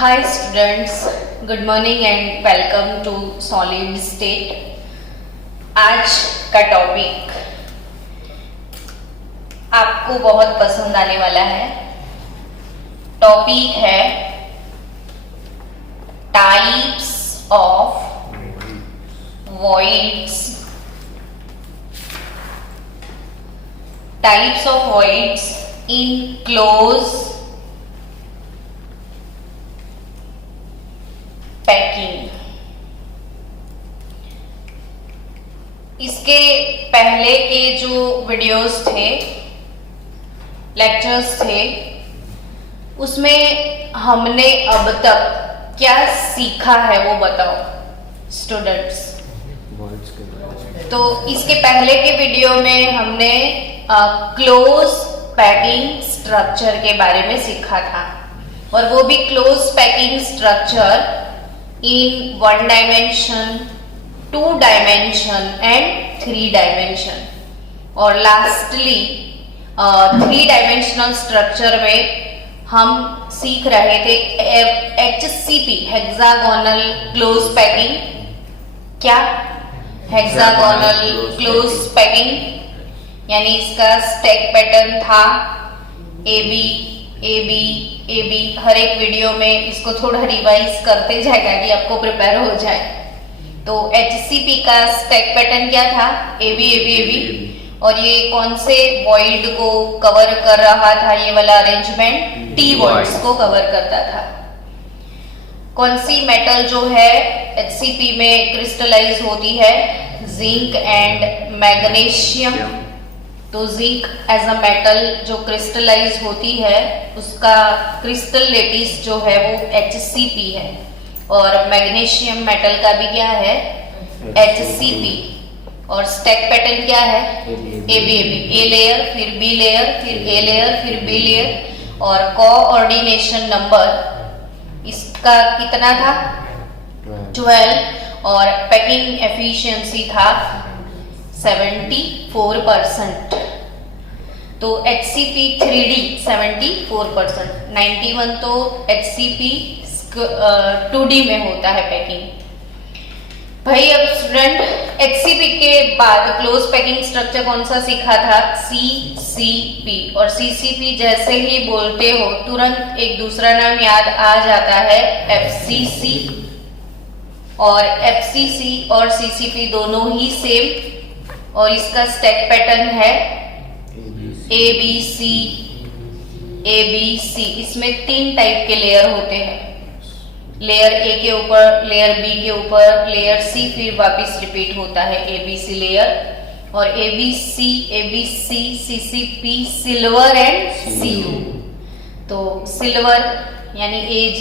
Hi students, good morning and welcome to Solid State. आज का topic आपको बहुत पसंद आने वाला है। टॉपिक है types of voids. Types of voids in close packing. इसके पहले के जो वीडियोस थे, लेक्चर्स थे, उसमें हमने अब तक क्या सीखा है वो बताओ स्टूडेंट्स। तो इसके पहले के वीडियो में हमने क्लोज पैकिंग स्ट्रक्चर के बारे में सीखा था, और वो भी close packing structure in 1 dimension, 2 dimension and 3 dimension। और लास्टली 3 dimensional structure में हम सीख रहे थे HCP हेक्सागोनल क्लोज पैकिंग। क्या हेक्सागोनल क्लोज पैकिंग यानी इसका स्टैक पैटर्न था AB AB AB। हर एक वीडियो में इसको थोड़ा रिवाइज करते जाएगा कि आपको प्रिपेयर हो जाए। तो HCP का स्टैक पैटर्न क्या था? AB AB AB। और ये कौन से वॉइड को कवर कर रहा था? ये वाला अरेंजमेंट T वॉइड्स को कवर करता था। कौन सी मेटल जो है HCP में क्रिस्टलाइज होती है? Zinc and magnesium. तो जिंक एज अ मेटल जो क्रिस्टलाइज होती है उसका क्रिस्टल लेटिस जो है वो HCP है, और मैग्नीशियम मेटल का भी क्या है? HCP। और स्टैक पैटर्न क्या है? AB AB। A लेयर, फिर B लेयर, फिर A लेयर, फिर B लेयर। और कोऑर्डिनेशन नंबर इसका कितना था? 12। और पैकिंग एफिशिएंसी था 74%। तो HCP 3D 74%, 91 तो HCP 2D में होता है पैकिंग। भाई अब स्टूडेंट HCP के बाद क्लोज पैकिंग स्ट्रक्चर कौन सा सीखा था? CCP। और CCP जैसे ही बोलते हो तुरंत एक दूसरा नाम याद आ जाता है FCC। और FCC और CCP दोनों ही सेम, और इसका स्टैक पैटर्न है ABC ABC। इसमें 3 टाइप के लेयर होते हैं, लेयर A के ऊपर, लेयर B के ऊपर, लेयर C, फिर वापस रिपीट होता है ABC लेयर। और ABC CCP silver and Cu। तो सिल्वर यानी Ag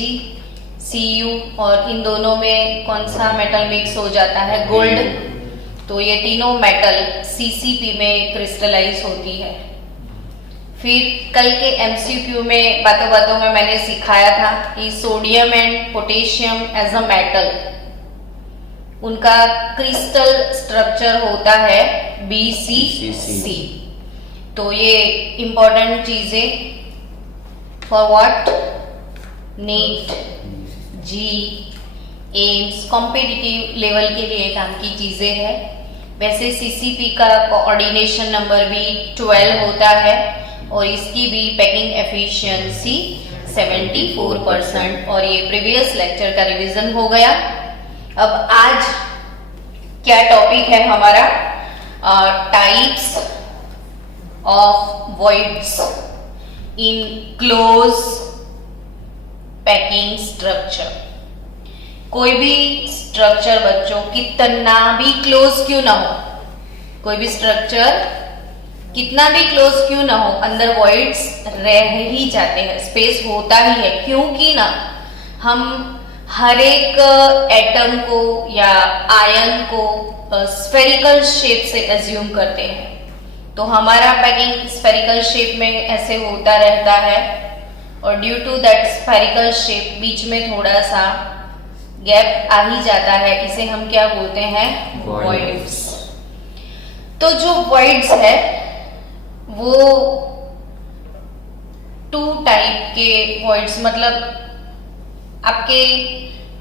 Cu, और इन दोनों में कौन सा मेटल मिक्स हो जाता है? गोल्ड। तो ये तीनों मेटल CCP में क्रिस्टलाइज होती है। फिर कल के MCQ में बातों बातों में मैंने सिखाया था कि sodium and potassium as a metal उनका क्रिस्टल स्ट्रक्चर होता है BCC। तो ये इंपॉर्टेंट चीजें for what? NEET, JEE, AIIMS, competitive level के लिए काम की चीजें हैं। वैसे CCP का कोऑर्डिनेशन नंबर भी 12 होता है, और इसकी भी पैकिंग एफिशिएंसी 74%। और ये प्रीवियस लेक्चर का रिवीजन हो गया। अब आज क्या टॉपिक है हमारा? Types of voids in close packing structure. कोई भी स्ट्रक्चर बच्चों कितना भी क्लोज क्यों ना हो, कोई भी स्ट्रक्चर कितना भी क्लोज क्यों ना हो, अंदर वॉइड्स रह ही जाते हैं, स्पेस होता ही है। क्योंकि ना हम हर एक एटम को या आयन को स्फेरिकल शेप से एज्यूम करते हैं। तो हमारा पैकिंग स्फेरिकल शेप में ऐसे होता रहता है, और due to that spherical shape बीच में थोड़ा सा गैप आ ही जाता है। इसे हम क्या बोलते हैं? वॉइड्स। तो जो वॉइड्स है वो 2 टाइप के वॉइड्स, मतलब आपके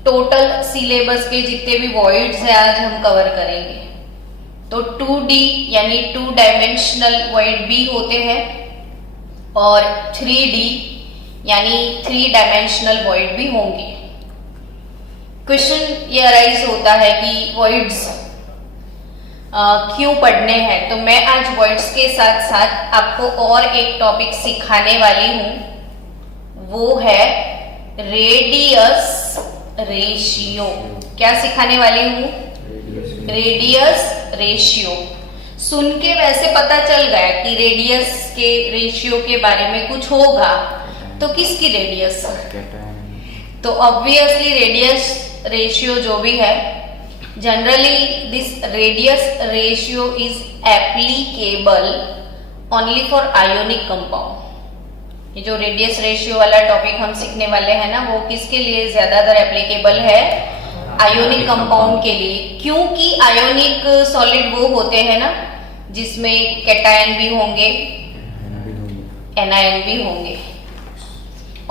टोटल सिलेबस के जितने भी वॉइड्स हैं आज हम कवर करेंगे। तो 2D यानी 2 डायमेंशनल वॉइड भी होते हैं और 3D यानी 3 डायमेंशनल वॉइड भी होंगे। क्वेश्चन ये अराइज होता है कि वॉइड्स क्यों पढ़ने हैं, तो मैं आज वॉइड्स के साथ साथ आपको और एक टॉपिक सिखाने वाली हूं, वो है रेडियस रेशियो। क्या सिखाने वाली हूं? Radius ratio. सुन के वैसे पता चल गया कि रेडियस के रेशियो के बारे में कुछ होगा, तो किसकी रेडियस? तो ऑब्वियसली रेडियस रेशियो जो भी है, generally this radius ratio is applicable only for ionic compound. ये जो रेडियस रेशियो वाला टॉपिक हम सीखने वाले हैं ना, वो किसके लिए ज्यादातर एप्लीकेबल है? आयोनिक कंपाउंड के लिए। क्योंकि आयोनिक सॉलिड वो होते हैं ना जिसमें कैटायन भी होंगे, एनायन भी होंगे,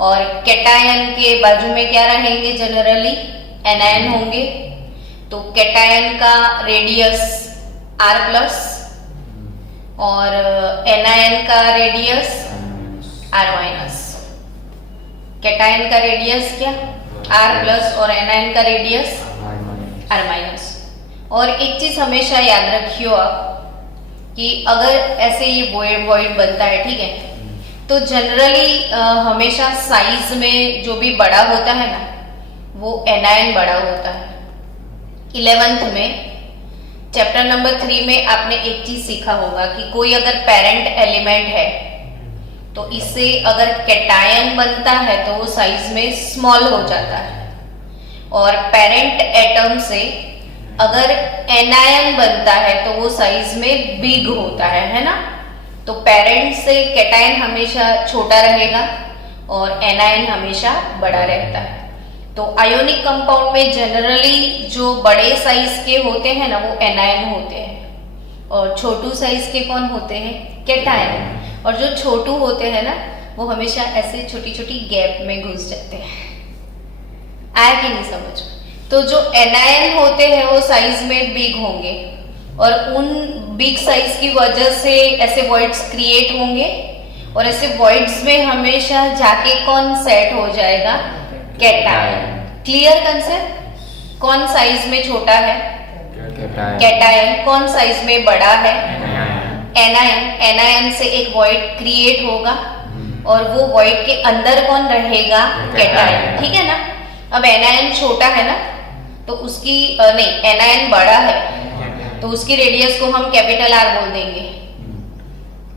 और कैटायन के बाजू में क्या रहेंगे? जनरली एनायन होंगे। तो कैटायन का रेडियस R+ और एनायन का रेडियस R-। कैटायन का रेडियस क्या? R+ और एनायन का रेडियस R-। और एक चीज हमेशा याद रखियो आप कि अगर ऐसे ये वॉइड बनता है, ठीक है, तो जनरली हमेशा साइज में जो भी बड़ा होता है ना, वो एनायन बड़ा होता है। 11th में चैप्टर नंबर 3 में आपने एक चीज सीखा होगा कि कोई अगर पेरेंट एलिमेंट है तो इससे अगर कैटायन बनता है तो वो साइज में स्मॉल हो जाता है, और पेरेंट एटम से अगर एनायन बनता है तो वो साइज में बिग होता है ना। तो पेरेंट से कैटायन हमेशा छोटा रहेगा और एनायन हमेशा बड़ा रहता है। तो आयोनिक कंपाउंड में जनरली जो बड़े साइज के होते हैं ना, वो एनायन होते हैं, और छोटू साइज के कौन होते हैं? कैटायन। और जो छोटू होते हैं ना, वो हमेशा ऐसे छोटी छोटी गैप में घुस जाते हैं। आया कि नहीं समझ? तो जो एनायन होते हैं वो साइज में बिग होंगे, और उन बिग साइज की वजह से ऐसे वॉइड्स क्रिएट होंगे, और ऐसे वॉइड्स में हमेशा जाके कौन सेट हो जाएगा? कैटायन। Clear concept? कौन साइज में छोटा है? कैटायन। कौन साइज में बड़ा है? एनायन। एनायन से एक वॉइड क्रिएट होगा, और वो वॉइड के अंदर कौन रहेगा? कैटायन। ठीक है ना? अब एनायन छोटा है ना, तो उसकी नहीं, एनायन बड़ा है तो उसकी रेडियस को हम कैपिटल R बोल देंगे,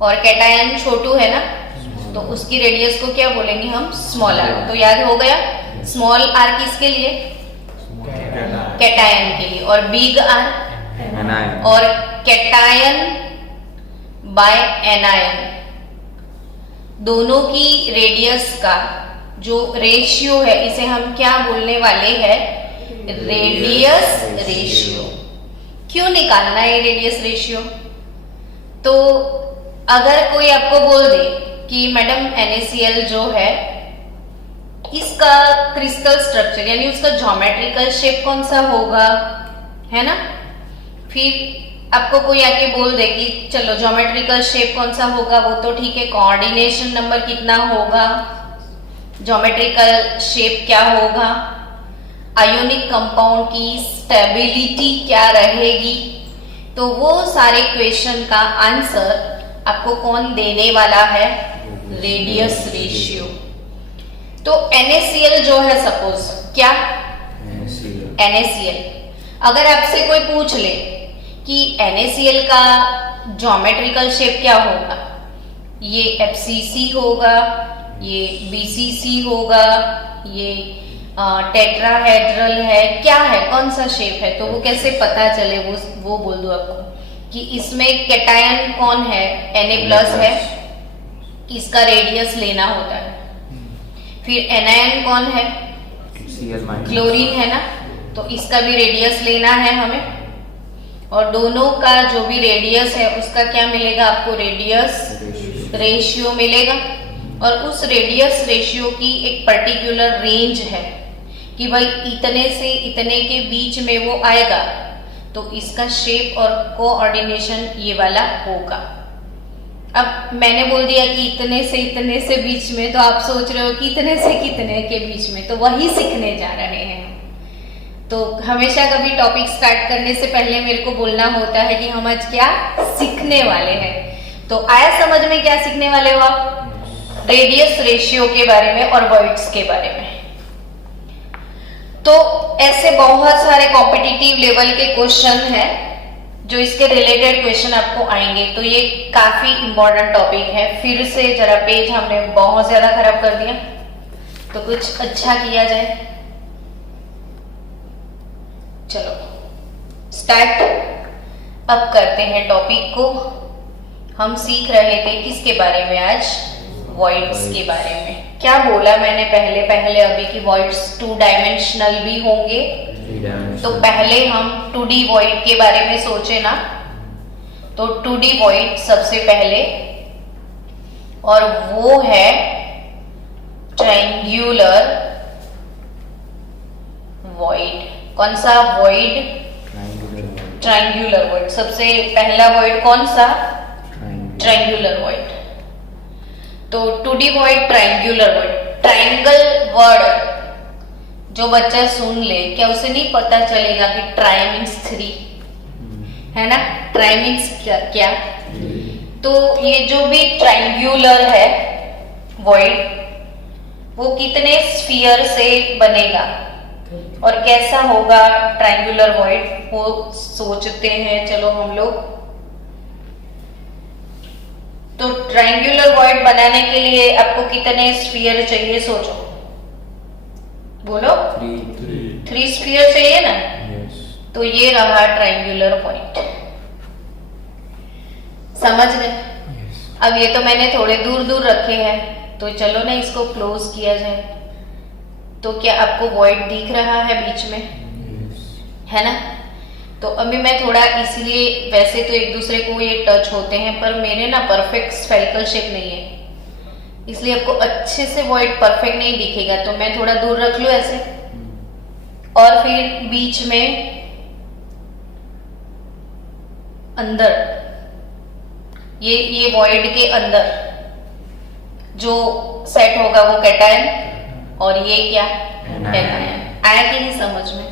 और कैटायन छोटू है ना, तो उसकी रेडियस को क्या बोलेंगे हम? Small r। तो याद हो गया, स्मॉल r किसके लिए? कैटायन के लिए, और बिग R एनायन। और कैटायन बाय एनायन दोनों की रेडियस का जो रेशियो है, इसे हम क्या बोलने वाले हैं? Radius ratio. क्यों निकालना है रेडियस रेशियो? तो अगर कोई आपको बोल दे कि मैडम NaCl जो है, इसका क्रिस्टल स्ट्रक्चर यानी उसका ज्योमेट्रिकल शेप कौन सा होगा, है ना? फिर आपको कोई आके बोल दे कि चलो ज्योमेट्रिकल शेप कौन सा होगा, वो तो ठीक है, कोऑर्डिनेशन नंबर कितना होगा, ज्योमेट्रिकल शेप क्या होगा, आयोनिक कंपाउंड की स्टेबिलिटी क्या रहेगी, तो वो सारे क्वेश्चन का आंसर आपको कौन देने वाला है? Radius ratio. तो NaCl जो है, सपोज क्या? NaCl। अगर आपसे कोई पूछ ले कि NaCl का ज्योमेट्रिकल शेप क्या होगा, ये FCC होगा, ये BCC होगा, ये टेट्राहेड्रल है, क्या है, कौन सा शेप है, तो वो कैसे पता चले? वो बोल दो आपको कि इसमें कैटायन कौन है? Na+ है, इसका रेडियस लेना होता है। फिर एनायन कौन है? क्लोरीन है ना, तो इसका भी रेडियस लेना है हमें, और दोनों का जो भी रेडियस है उसका क्या मिलेगा आपको? रेडियस रेशियो मिलेगा। और उस रेडियस रेशियो की एक पर्टिकुलर रेंज है कि भाई इतने से इतने के बीच में वो आएगा, तो इसका शेप और कोऑर्डिनेशन ये वाला होगा। अब मैंने बोल दिया कि इतने से बीच में, तो आप सोच रहे हो कि इतने से कितने के बीच में, तो वही सीखने जा रहे हैं। तो हमेशा कभी टॉपिक स्टार्ट करने से पहले मेरे को बोलना होता है कि हम आज क्या सीखने वाले हैं। तो आया समझ में क्या सीखने वाले हो आप? रेडियस रेशियो के बारे में और वॉइड्स के बारे में। तो ऐसे बहुत सारे कॉम्पिटिटिव लेवल के क्वेश्चन हैं जो इसके रिलेटेड क्वेश्चन आपको आएंगे, तो ये काफी इंपॉर्टेंट टॉपिक है। फिर से जरा पेज हमने बहुत ज्यादा खराब कर दिया, तो कुछ अच्छा किया जाए। चलो स्टार्ट अब करते हैं टॉपिक को। हम सीख रहे थे किसके बारे में आज? वॉइड्स के बारे में। क्या बोला मैंने पहले अभी कि वॉइड्स 2 डायमेंशनल भी होंगे। तो पहले हम 2D वॉइड के बारे में सोचे ना, तो 2D वॉइड सबसे पहले, और वो है ट्रायंगुलर वॉइड। कौन सा वॉइड? Triangular void. सबसे पहला वॉइड कौन सा? Triangular void. तो 2D void, triangular void. Triangle word जो बच्चा सुन ले, क्या उसे नहीं पता चलेगा कि ट्राई मीन्स 3 है ना? ट्राई मीन्स क्या? तो ये जो भी ट्रायंगुलर है वॉइड, वो कितने स्फीयर से बनेगा और कैसा होगा ट्रायंगुलर वॉइड, वो सोचते हैं। चलो हम लोग, तो ट्रायंगुलर वॉइड बनाने के लिए आपको कितने स्फीयर चाहिए? सोचो, बोलो। 3 स्फीयर चाहिए ना? तो ये रहा ट्रायंगुलर वॉइड। समझ गए? अब ये तो मैंने थोड़े दूर दूर रखे हैं, तो चलो ना इसको क्लोज किया जाए। तो क्या आपको वॉइड दिख रहा है बीच में? है ना? तो अभी मैं थोड़ा, इसलिए वैसे तो एक दूसरे को ये टच होते हैं, पर मेरे ना परफेक्ट स्फेरिकल शेप नहीं है, इसलिए आपको अच्छे से वॉइड परफेक्ट नहीं दिखेगा। तो मैं थोड़ा दूर रख लूं ऐसे, और फिर बीच में अंदर, ये वॉइड के अंदर जो सेट होगा वो कैटायन, और ये क्या? एनायन। आया कि नहीं समझ में?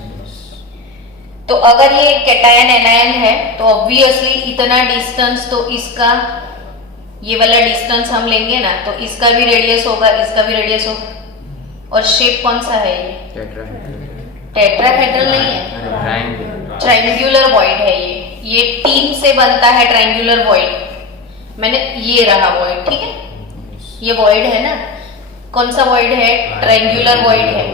तो अगर ये कैटायन एनायन है, तो ऑब्वियसली इतना डिस्टेंस, तो इसका ये वाला डिस्टेंस हम लेंगे ना, तो इसका भी रेडियस होगा, इसका भी रेडियस होगा। और शेप कौन सा है ये? टेट्राहेड्रल नहीं है, ट्रायंगुलर वॉइड है ये 3 से बनता है ट्रायंगुलर वॉइड। मैंने ये रहा वॉइड, ठीक है? ये वॉइड है ना? कौन सा वॉइड है? ट्रायंगुलर वॉइड है।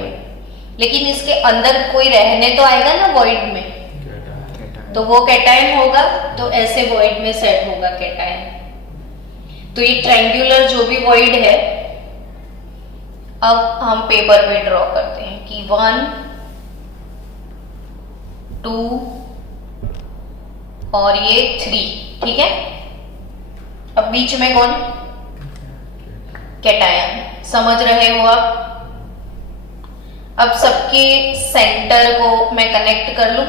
लेकिन इसके अंदर कोई रहने तो आएगा ना वॉइड में, तो वो कैटायन होगा, तो ऐसे वॉइड में सेट होगा कैटायन। तो ये ट्रायंगुलर जो भी वॉइड है, अब हम पेपर पे ड्रॉ करते हैं कि 1 2 और ये 3, ठीक है? अब बीच में कौन? कैटायन। समझ रहे हो आप? अब सबके सेंटर को मैं कनेक्ट कर लूं,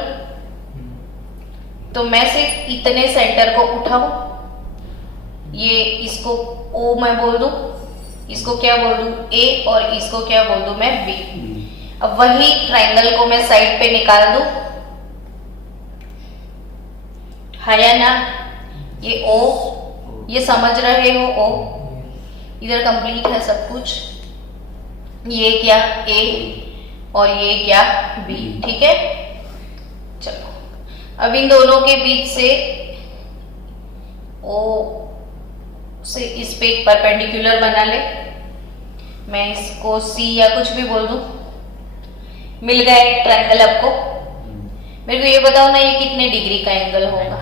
तो मैं सिर्फ इतने सेंटर को उठाऊं, ये इसको O मैं बोल दूं, इसको क्या बोल दूं? A, और इसको क्या बोल दूं मैं? B। अब वही ट्रायंगल को मैं साइड पे निकाल दूं, है या ना? ये O, ये समझ रहे हो? O इधर कंप्लीट है सब कुछ। ये क्या? A, और ये क्या? B, ठीक है? चलो अब इन दोनों के बीच से O से इस पे एक परपेंडिकुलर बना ले। मैं इसको C या कुछ भी बोल दूं। मिल गए ट्रायंगल आपको। मेरे को ये बताओ ना, ये कितने डिग्री का एंगल होगा?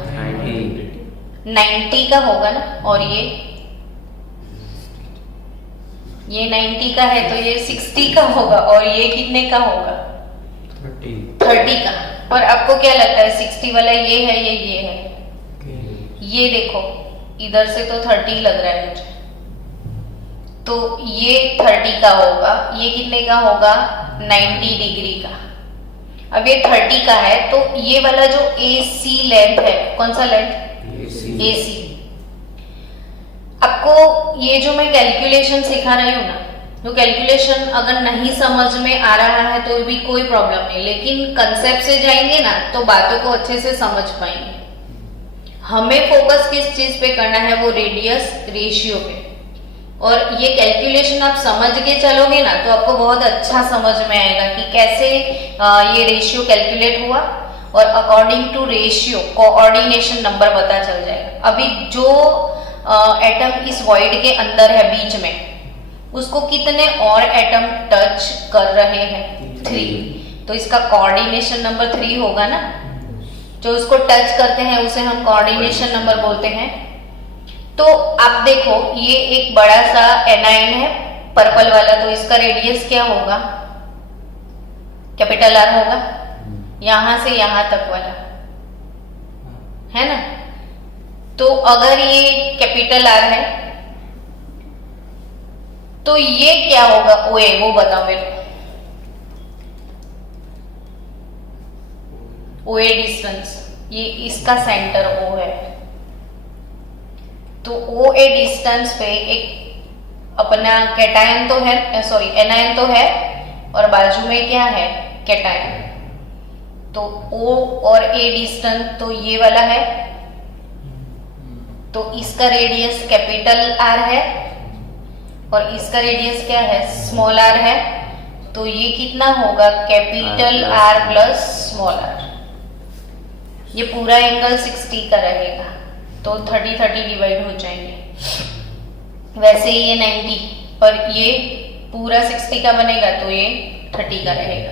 90 का होगा ना? और ये 90 का है, तो ये 60 का होगा, और ये कितने का होगा? 30 का। पर आपको क्या लगता है 60 वाला ये है या ये है? ये देखो, इधर से तो 30 लग रहा है मुझे, तो ये 30 का होगा, ये कितने का होगा 90 डिग्री का। अब ये 30 का है तो ये वाला जो AC लेंथ है, कौन सा लेंथ AC। आपको ये जो मैं कैलकुलेशन सिखा रही हूँ ना, तो कैलकुलेशन अगर नहीं समझ में आ रहा है तो भी कोई प्रॉब्लम नहीं, लेकिन कंसेप्ट से जाएंगे ना तो बातों को अच्छे से समझ पाएंगे। हमें फोकस किस चीज पे करना है, वो रेडियस रेशियो पे। और ये कैलकुलेशन आप समझ के चलोगे ना तो आपको बहुत अच्छा समझ में आएगा कि कैसे ये रेशियो कैलकुलेट हुआ, और according to ratio coordination number पता चल जाएगा। अभी जो एटम इस वॉइड के अंदर है बीच में, उसको कितने और एटम टच कर रहे हैं 3, तो इसका कोऑर्डिनेशन नंबर 3 होगा ना। जो उसको टच करते हैं उसे हम कोऑर्डिनेशन नंबर बोलते हैं। तो आप देखो ये एक बड़ा सा एनायन है पर्पल वाला, तो इसका रेडियस क्या होगा, कैपिटल R होगा, यहां से यहां तक वाला है ना। तो अगर ये कैपिटल R है तो ये क्या होगा OA, वो बताओ मेरे को। OA डिस्टेंस, ये इसका सेंटर O है, तो OA डिस्टेंस पे एक अपना कैटायन तो है, सॉरी एनायन तो है, और बाजू में क्या है कैटायन। तो O और A डिस्टेंस तो ये वाला है, तो इसका रेडियस कैपिटल R है और इसका रेडियस क्या है स्मॉल r है। तो ये कितना होगा capital R plus small r। ये पूरा एंगल 60 का रहेगा, तो 30-30 डिवाइड हो जाएंगे। वैसे ही ये 90 पर ये पूरा 60 का बनेगा, तो ये 30 का रहेगा।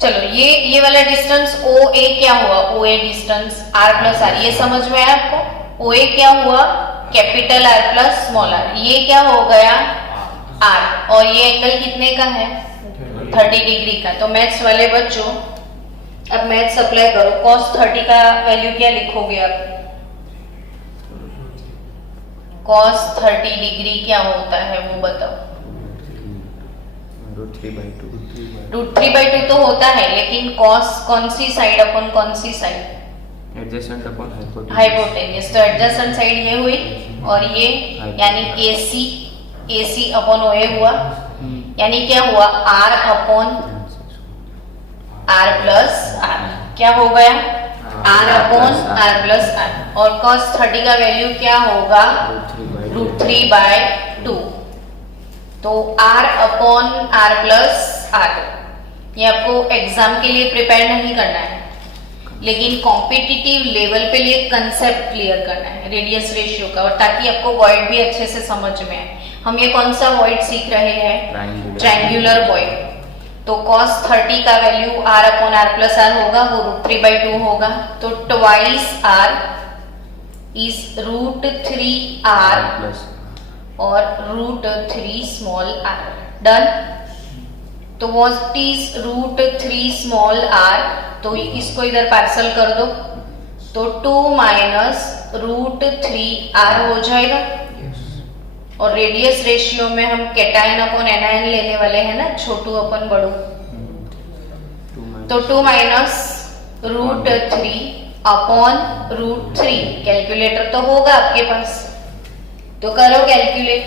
चलो ये वाला डिस्टेंस OA क्या हुआ, OA distance R plus R, ये समझ में आया आपको। OA क्या हुआ capital R plus small r, ये क्या हो गया R, और ये एंगल कितने का है 30 डिग्री का। तो मैथ्स वाले बच्चों अब मैथ्स अप्लाई करो। cos 30 का वैल्यू क्या लिखोगे आप, cos 30 डिग्री क्या होता है वो बताओ। √3/2 तो होता है, लेकिन cos कौन सी साइड अपन कौन सी साइड, एडजेसेंट अपॉन हाइपोटेन्यूज। तो एडजेसेंट साइड ये हुई, और ये यानी AC अपॉन OA हुआ, यानी क्या हुआ R upon R plus R, क्या हो गया R upon R plus R। और cos 30 का वैल्यू क्या होगा √3/2, तो R upon R plus R। ये आपको एग्जाम के लिए प्रिपेयर नहीं करना है, लेकिन कॉम्पिटिटिव लेवल पे लिए कंसेप्ट क्लियर करना है रेडियस रेशियो का, और ताकि आपको वॉइड भी अच्छे से समझ में आए। हम ये कौन सा वॉइड सीख रहे हैं, ट्रायंगुलर वॉइड। तो cos 30 का value R upon R plus R होगा, वो √3/2 होगा। तो ट्वाइस R इज √3R और √3 स्मॉल r। डन। तो व्हाट इज √3 स्मॉल r, तो इसको इधर पार्सल कर दो, तो 2 माइनस √3r हो जाएगा। और रेडियस रेशियो में हम कैटायन अपॉन एनायन लेने वाले हैं ना, छोटू अपन बड़ू। तो 2 माइनस √3 अपॉन √3, कैलकुलेटर तो होगा आपके पास, तो करो कैलकुलेट।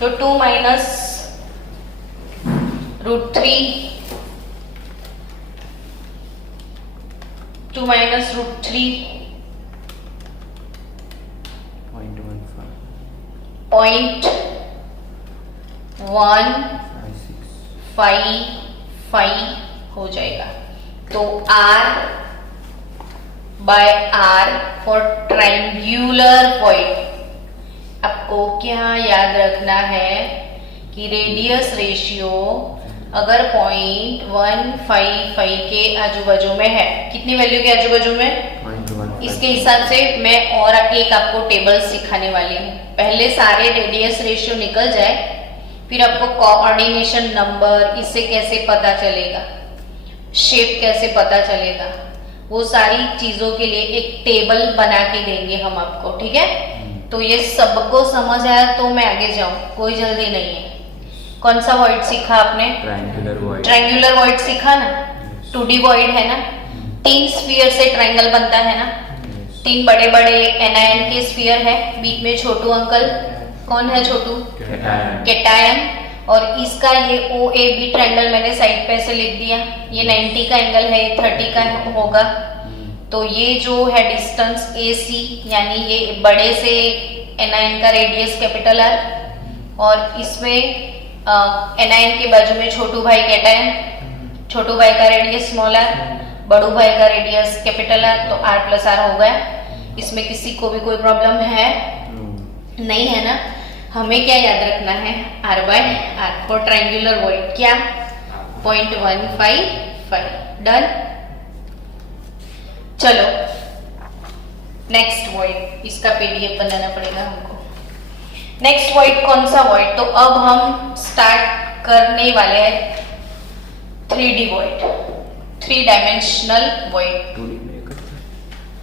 तो 2 माइनस √3, 2 माइनस √3 0.155 हो जाएगा। तो R by R for triangular void. आपको क्या याद रखना है कि रेडियस रेशियो अगर 0.155 के आजू बाजू में है, कितनी वैल्यू के आजू बाजू में, इसके हिसाब से मैं और एक आपको टेबल सिखाने वाली हूँ। पहले सारे रेडियस रेशियो निकल जाए, फिर आपको कोऑर्डिनेशन नंबर, इससे कैसे पता चलेगा, शेप कैसे पता चलेगा, वो सारी चीजों के लिए एक टेबल बना के देंगे हम आपको, ठीक है। तो ये सबको समझ आया तो मैं आगे जाऊं, कोई जल्दी नहीं है। कौन सा वॉइड सीखा आपने? ट्रायंगुलर वॉइड सीखा ना। 2D वॉइड है ना, 3 स्फीयर से ट्रायंगल बनता है ना। 3 बड़े बड़े एनायन के स्फीयर है, बीच में छोटू अंकल, कौन है छोटू? कैटायन। और इसका ये OAB ट्रायंगल मैंने साइड पे से लिख दिया, ये 90 का एंगल है, 30 का होगा। तो ये जो है डिस्टेंस AC, यानी ये बड़े से एनायन का रेडियस कैपिटल R, और इसमें एनायन के बाजू में छोटू भाई कैटायन, छोटू भाई का रेडियस स्मॉल r, बड़ू भाई का रेडियस कैपिटल R, तो R प्लस R हो गया। इसमें किसी को भी कोई प्रॉब्लम है? नहीं है ना। हमें क्या याद रखना है? R by R for triangular void, क्या? 0.155। डन। चलो नेक्स्ट वॉइड, इसका PDF बनाना पड़ेगा हमको। नेक्स्ट वॉइड कौन सा वॉइड? तो अब हम स्टार्ट करने वाले हैं 3D void, 3 dimensional void.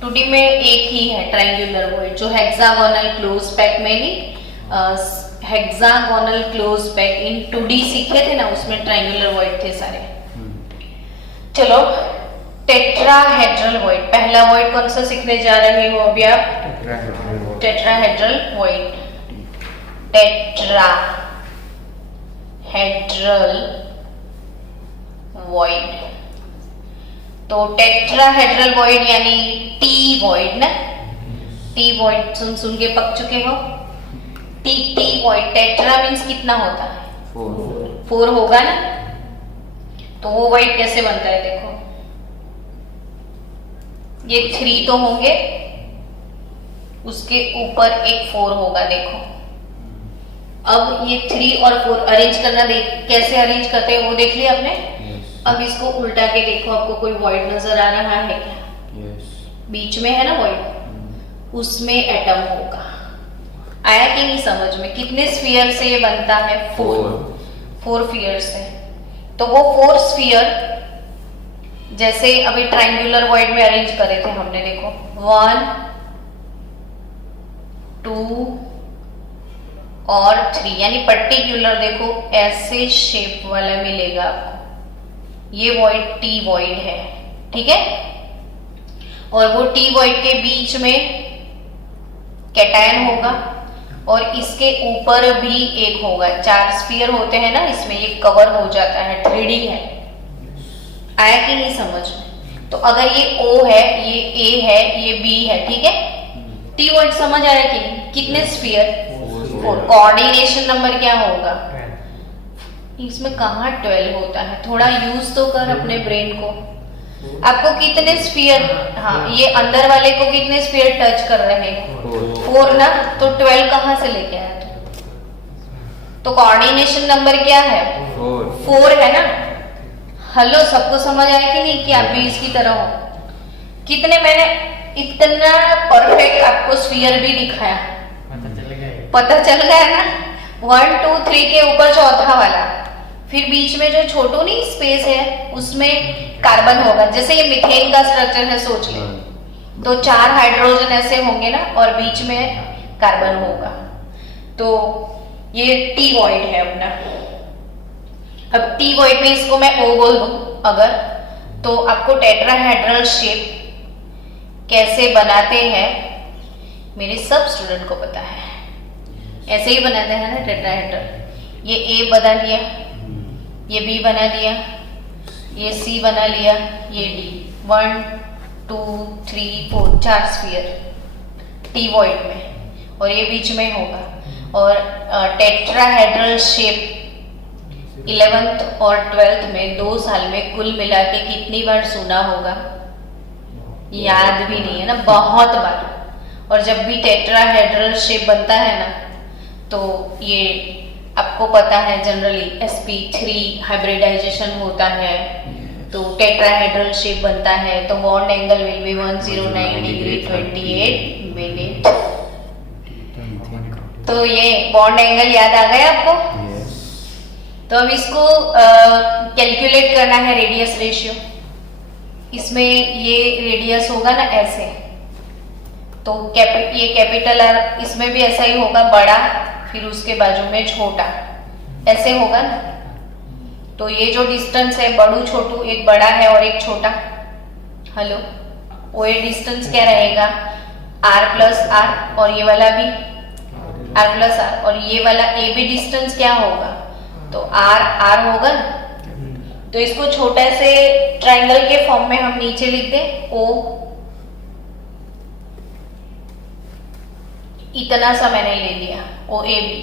2D में एक ही है ट्रायंगुलर वॉइड, जो हेक्सागोनल क्लोज पैक में नहीं, हेक्सागोनल क्लोज पैक इन 2D सीखे थे ना, उसमें ट्रायंगुलर वॉइड थे सारे। चलो टेट्राहेड्रल वॉइड, पहला वॉइड कौन सा सीखने जा रहे हो अभी आप? Tetrahedral void. टेट्राहेड्रल वॉइड, तो टेट्राहेड्रल वॉइड यानी T वॉइड ना। T वॉइड सुन सुन के पक चुके हो। T वॉइड, टेट्रा मीन्स कितना होता है? 4 होगा ना। तो वो वॉइड कैसे बनता है देखो, ये 3 तो होंगे, उसके ऊपर एक 4 होगा। देखो अब ये 3 और 4 अरेंज करना, देख कैसे अरेंज करते हैं वो देख लिया आपने। अब इसको उल्टा के देखो, आपको कोई वॉइड नजर आ रहा है क्या? बीच में है ना वॉइड, उसमें एटम होगा। आया कि नहीं समझ में? कितने स्फीयर से ये बनता है? 4 स्फीयर से। तो वो 4 स्फीयर जैसे अभी ट्रायंगुलर वॉइड में अरेंज करे थे हमने, देखो 1 2 और 3, यानी पर्टिकुलर देखो ऐसे शेप वाला मिलेगा आपको। ये वॉइड T वॉइड है, ठीक है। और वो T वॉइड के बीच में कैटायन होगा, और इसके ऊपर भी एक होगा। 4 स्फीयर होते हैं ना इसमें, ये कवर हो जाता है, 3D है। आया कि नहीं समझ में? तो अगर ये O है, ये A है, ये B है, ठीक है। T वॉइड समझ आया कि नहीं? कितने स्फीयर? 4। कोऑर्डिनेशन नंबर क्या होगा? इसमें कहाँ 12 होता है? थोड़ा यूज तो कर अपने ब्रेन को। आपको कितने स्फीयर, हाँ ये अंदर वाले को कितने स्फीयर टच कर रहे हैं? 4 ना। तो 12 कहाँ से लेके आया तू? तो कोऑर्डिनेशन नंबर क्या है? 4 है ना। हेलो, सबको समझ आया कि नहीं कि आप भी इसकी तरह हो? कितने मैंने इतना परफेक्ट आपको स्फीयर भी दिखाया, पता चल गया ना। 1 2 3 के ऊपर चौथा वाला, फिर बीच में जो छोटू नहीं स्पेस है उसमें कार्बन होगा। जैसे ये मीथेन का स्ट्रक्चर है, सोच ले तो 4 हाइड्रोजन ऐसे होंगे ना, और बीच में कार्बन होगा। तो ये T वॉइड है अपना। अब T वॉइड में इसको मैं O बोल दूं अगर, तो आपको टेट्राहेड्रल शेप कैसे बनाते हैं मेरे सब स्टूडेंट को पता है। ऐसे ही बनाते हैं ना टेट्राहेड्रल। ये A बना लिया, ये B बना लिया, ये C बना लिया, ये D। 1 2 3 4 4 स्फीयर T वॉइड में, और ये बीच में होगा। और टेट्राहेड्रल शेप 11th और 12th में 2 साल में कुल मिला के कितनी बार सुना होगा? याद भी नहीं है ना, बहुत बार। और जब भी टेट्राहेड्रल शेप बनता है ना, तो ये आपको पता है जनरली sp3 हाइब्रिडाइजेशन होता है, तो टेट्राहेड्रल शेप बनता है। तो bond angle will be 109 degree 28 minute. तो ये बॉन्ड एंगल याद आ गया आपको? तो अब इसको कैलकुलेट करना है रेडियस रेशियो। इसमें ये रेडियस होगा ना ऐसे, तो ये कैपिटल आर, इसमें भी ऐसा ही होगा, बड़ा फिर उसके बाजू में छोटा, ऐसे होगा ना। तो ये जो डिस्टेंस है बड़ू छोटू, एक बड़ा है और एक छोटा, हेलो, वो ये डिस्टेंस क्या रहेगा, r प्लस आर, और ये वाला भी r प्लस आर, और ये वाला a भी डिस्टेंस क्या होगा, तो r होगा। तो इसको छोटे से ट्रायंगल के फॉर्म में हम नीचे लिख दें, o, इतना सा मैंने ले लिया, ओ ए बी,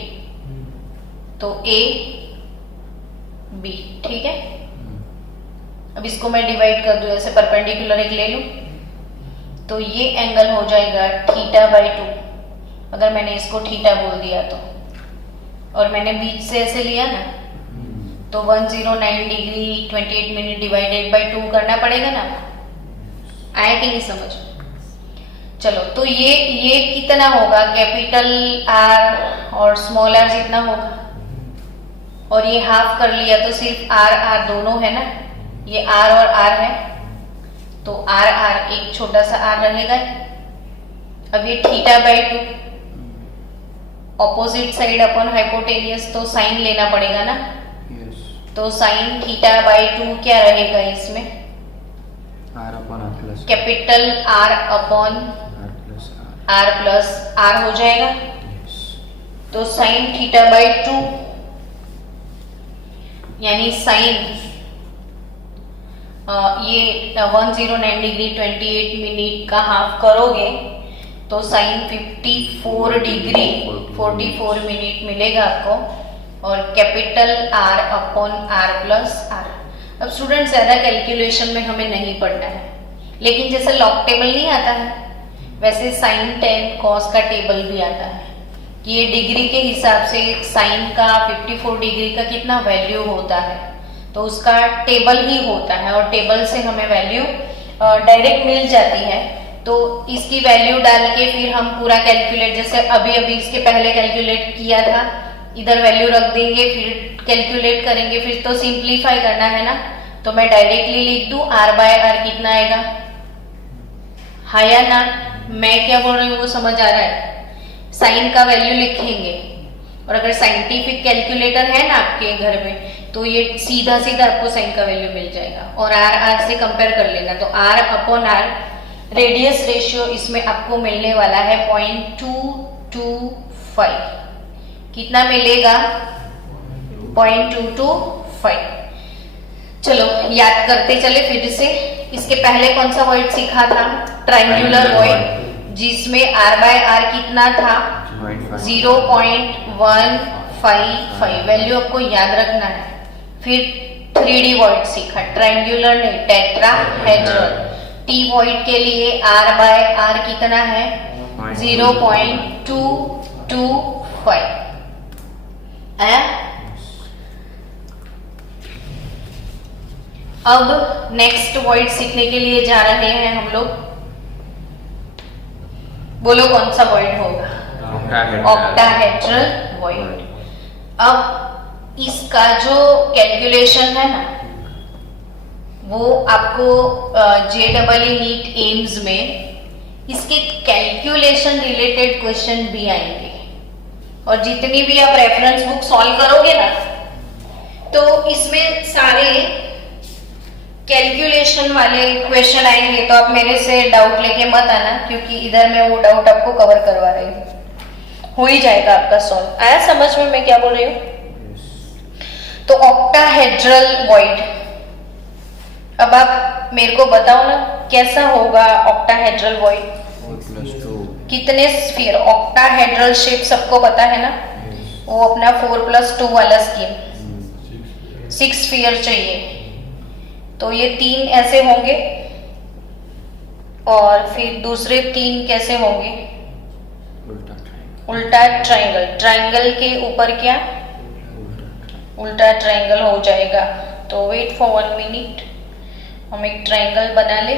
तो ए बी, ठीक है। अब इसको मैं डिवाइड कर दूं, ऐसे परपेंडिकुलर एक ले लूं, तो ये एंगल हो जाएगा θ/2, अगर मैंने इसको थीटा बोल दिया तो, और मैंने बीच से ऐसे लिया ना, तो 109 डिग्री 28 मिनट डिवाइडेड बाय 2 करना पड़ेगा ना। आया कि नहीं समझ? चलो, तो ये कितना होगा, कैपिटल आर और स्मॉल आर जितना होगा, और ये हाफ कर लिया तो सिर्फ आर दोनों है ना, ये आर और आर है, तो आर एक छोटा सा आर रहेगा। अब ये θ/2, ऑपोजिट साइड अपॉन हाइपोटेनियस, तो साइन लेना पड़ेगा ना। तो साइन θ/2 क्या रहेगा इसमें, capital R upon R plus R हो जाएगा। तो साइन θ/2 यानी साइन ये 109 डिग्री 28 मिनट का हाफ करोगे तो साइन 54 डिग्री 44 मिनट मिलेगा आपको, और capital R upon R plus R. अब स्टूडेंट ज्यादा कैलकुलेशन में हमें नहीं पढ़ना है, लेकिन जैसे लॉग टेबल नहीं आता है वैसे साइन टेन कॉस का टेबल भी आता है कि ये डिग्री के हिसाब से साइन का 54 डिग्री का कितना वैल्यू होता है, तो उसका टेबल ही होता है, और टेबल से हमें वैल्यू डायरेक्ट मिल जाती है। तो इसकी वैल्यू डाल के फिर हम पूरा कैलकुलेट, जैसे अभी इसके पहले कैलकुलेट किया था, इधर वैल्यू रख देंगे, फिर कैलकुलेट करेंगे, फिर तो सिंप्लीफाई करना है ना। तो मैं डायरेक्टली लिख दूं r/r कितना आएगा, हाँ या ना? मैं क्या बोल रही हूँ वो समझ आ रहा है? साइन का वैल्यू लिखेंगे, और अगर साइंटिफिक कैलकुलेटर है ना आपके घर में तो ये सीधा आपको साइन का वैल्यू मिल जाएगा, और r से कंपेयर कर लेना। तो r upon r, radius ratio इसमें आपको मिलने वाला है 0.225, कितना मिलेगा, 0.225। चलो याद करते चले फिर से। इसके पहले कौन सा वर्ड सीखा था, ट्रायंगुलर वर्ड, जिसमें r/r कितना था, 0.155, वैल्यू आपको याद रखना है। फिर 3D वर्ड सीखा, ट्रायंगुलर नहीं, टेट्राहेड्रल। T वर्ड के लिए r/r कितना है, 0.225 आया। अब नेक्स्ट वर्ड सीखने के लिए जा रहे हैं हम लोग, बोलो कौन सा वर्ड होगा, ऑक्टाहेड्रल वर्ड। अब इसका जो कैलकुलेशन है ना, वो आपको JEE नीट एम्स में इसके कैलकुलेशन रिलेटेड क्वेश्चन भी आएंगे, और जितनी भी आप रेफरेंस बुक सॉल्व करोगे ना, तो इसमें सारे कैलकुलेशन वाले क्वेश्चन आएंगे। तो आप मेरे से डाउट लेके मत आना, क्योंकि इधर मैं वो डाउट आपको कवर करवा रही हूँ, हो ही जाएगा आपका सॉल्व। आया समझ में मैं क्या बोल रही हूँ? तो ऑक्टाहेड्रल वॉइड, अब आप मेरे को बताओ ना कैसा होगा ऑक्टाहेड्रल वॉइड, कितने स्फीयर, ऑक्टाहेड्रल शेप सबको पता है ना, वो अपना 4+2 वाला स्कीम, 6 स्फीयर चाहिए। तो ये 3 ऐसे होंगे, और फिर दूसरे 3 कैसे होंगे, उल्टा ट्रायंगल, ट्रायंगल के ऊपर क्या, उल्टा ट्रायंगल हो जाएगा। तो वेट फॉर 1 मिनट, हम एक ट्रायंगल बना ले।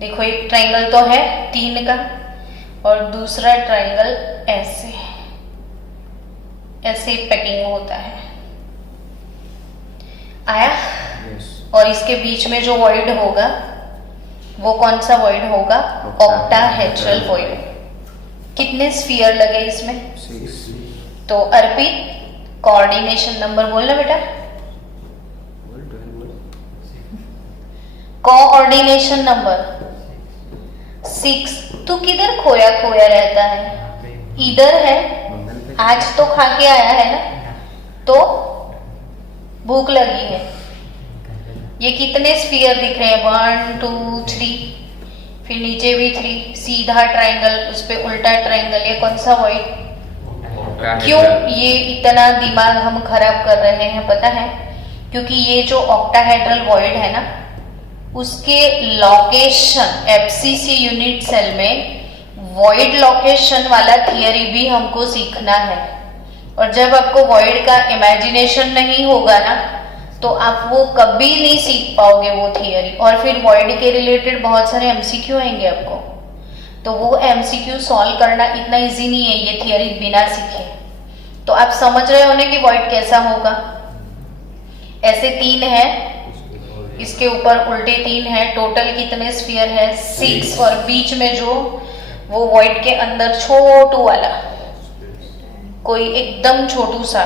देखो एक ट्रायंगल तो है 3 का, और दूसरा ट्रायंगल ऐसे ऐसे पैकिंग होता है। आया? और इसके बीच में जो वॉइड होगा वो कौन सा वॉइड होगा? Octahedral void. कितने स्फीयर लगे इसमें? 6। तो अर्पित कोऑर्डिनेशन नंबर बोलना बेटा। Coordination number 6। तू किधर खोया खोया रहता है? इधर है। आज तो खा के आया है ना, तो भूख लगी है। ये कितने स्फीयर दिख रहे हैं? 1 2 3, फिर नीचे भी 3, सीधा ट्रायंगल, उस पे उल्टा ट्रायंगल। ये कौन सा वॉइड? क्यों ये इतना दिमाग हम खराब कर रहे हैं पता है? क्योंकि ये जो ऑक्टाहेड्रल वॉइड है ना, उसके लोकेशन एफसीसी यूनिट सेल में वॉइड लोकेशन वाला थियरी भी हमको सीखना है। और जब आपको वॉइड का इमेजिनेशन नहीं होगा ना, तो आप वो कभी नहीं सीख पाओगे वो थियरी। और फिर वॉइड के रिलेटेड बहुत सारे एमसीक्यू आएंगे आपको, तो वो एमसीक्यू सॉल्व करना इतना इजी नहीं है ये थियरी बिना सीखे। तो आप समझ रहे हो ना कि वॉइड कैसा होगा। ऐसे 3 है, इसके ऊपर उल्टे 3 है। टोटल कितने स्फीयर है? 6। और बीच में जो वो वॉइड के अंदर छोटू वाला कोई एकदम छोटू सा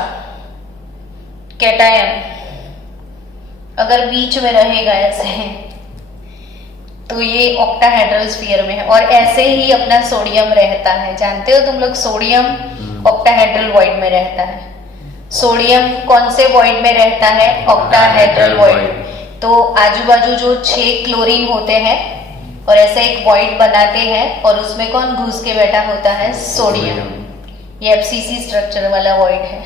कैटायन अगर बीच में रहेगा ऐसे, तो ये ऑक्टाहेड्रल स्फीयर में है। और ऐसे ही अपना सोडियम रहता है। जानते हो तुम लोग, सोडियम ऑक्टाहेड्रल वॉइड में रहता है। सोडियम कौन से वॉइड में रहता है? Octahedral void. तो आजू बाजू जो 6 क्लोरीन होते हैं और ऐसे एक वॉइड बनाते हैं, और उसमें कौन घुस के बैठा होता है? सोडियम। ये एफसीसी स्ट्रक्चर वाला वॉइड है।